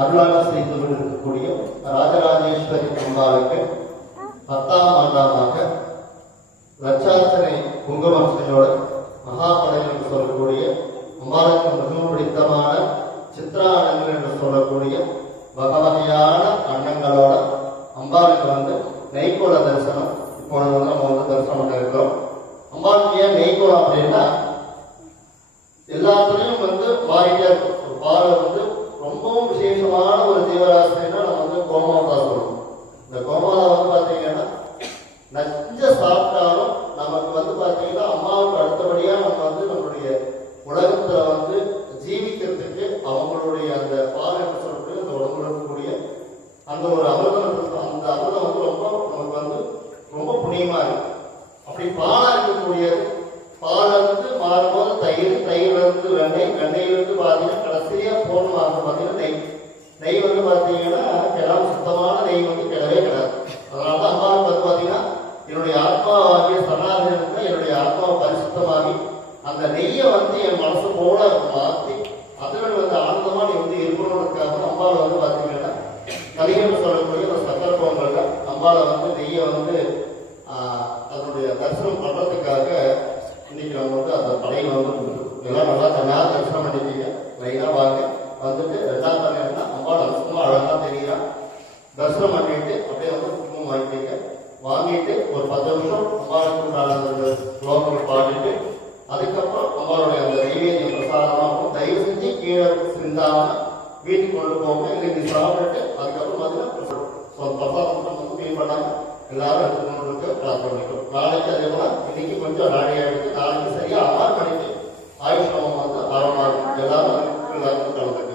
அருளாட்சி செய்து கொண்டிருக்கக்கூடிய ராஜராஜேஸ்வரி அம்பாளுக்கு 10ஆம் ஆண்டாக லட்சார்ச்சனை குங்குமர்ச்சனையோட மகாபலம் என்று சொல்லக்கூடிய அம்பாளுக்கு மிகவும் பிடித்தமான சித்ரா அன்னங்கள் என்று சொல்லக்கூடிய வகையான அன்னங்களோட அம்பாளுக்கு நெய்கோள தரிசனம் இப்பொழுது நம்ம தரிசனம் பண்ண இருக்கிறோம். அம்பாளுக்கு ஏன் நெய்கோளம் அப்படின்னா எல்லாத்துலயும் மாறிட்டே இருக்கும். ஒரு பாலை ரொம்பவும் விசேஷமான ஒரு ஜீவராசினா நம்ம கோமாதா சொல்லுவோம். இந்த கோமாதா பாத்தீங்கன்னா நஞ்ச சாப்பிட்டாலும் நமக்கு பாத்தீங்கன்னா அம்மாவுக்கு அடுத்தபடியா நம்ம நம்மளுடைய உலகத்துல ஜீவிக்கிறதுக்கு அவங்களுடைய அந்த பால் என்று சொல்லக்கூடிய அந்த உடம்புல இருக்கக்கூடிய அந்த ஒரு அமிர்தம் இருக்கும். அந்த அமிர்தம் ரொம்ப நமக்கு ரொம்ப புண்ணியமா இருக்கு. அப்படி பாலா இருக்கக்கூடியது பால் மாறும்போது தயிர், தயிர் வெண்ணெய், வெண்ணெயிலிருந்து பாத்தீங்கன்னா கடைசியா போகணும் பாத்தீங்கன்னா நெய். நெய் பாத்தீங்கன்னா எல்லாம் சுத்தமான நெய் கிடவே கிடாது. அதனால அம்மாவுக்கு பாத்தீங்கன்னா என்னுடைய ஆத்மாவாகிய சரணாகி என்னுடைய ஆத்மாவை பரிசுத்தமாகி அந்த நெய்யை என் மனசு போல மாற்றி அதனுடைய ஆனந்தமா நீ இருக்கணும்னுக்காக அம்பாவை பாத்தீங்கன்னா கலிகன்னு சொல்லக்கூடிய அந்த சக்கர பொங்கல்ல அம்பாவை நெய்யை அதனுடைய தரிசனம் பண்றதுக்காக இன்னைக்கு நம்ம அந்த படையில எல்லாம் நல்லா தனியாக தரிசனம் பண்ணிட்டீங்க. லைனா வாங்க 2ஆம் தனியா அம்பாவை சும்மா அழகா தெரியுறா. தரிசனம் பண்ணிட்டு அப்படியே குங்குமம் வாங்கிட்டீங்க. வாங்கிட்டு ஒரு 10 நிமிஷம் அம்பாவுக்கு ஸ்லோகங்கள் பாடிட்டு அதுக்கப்புறம் அம்பாவுடைய அந்த நைவேத்திய பிரசாதமாகவும் தயவு செஞ்சு கீழே சிந்தாம வீட்டுக்கு கொண்டு போங்க. இன்னைக்கு சாப்பிட்டு அதுக்கப்புறம் பிரசாதம் மீன் பண்ணாம எல்லாரும் எடுத்துக்கொண்டு பிரார்த்தனை பண்ணிக்கிறோம். நாளைக்கு அதே போல இன்னைக்கு கொஞ்சம் நாளையா எடுத்து நாளைக்கு சரியா 6 மணிக்கு ஆயுஷ்ணவம் ஆரம்பம் எல்லாரும் கலந்துக்கு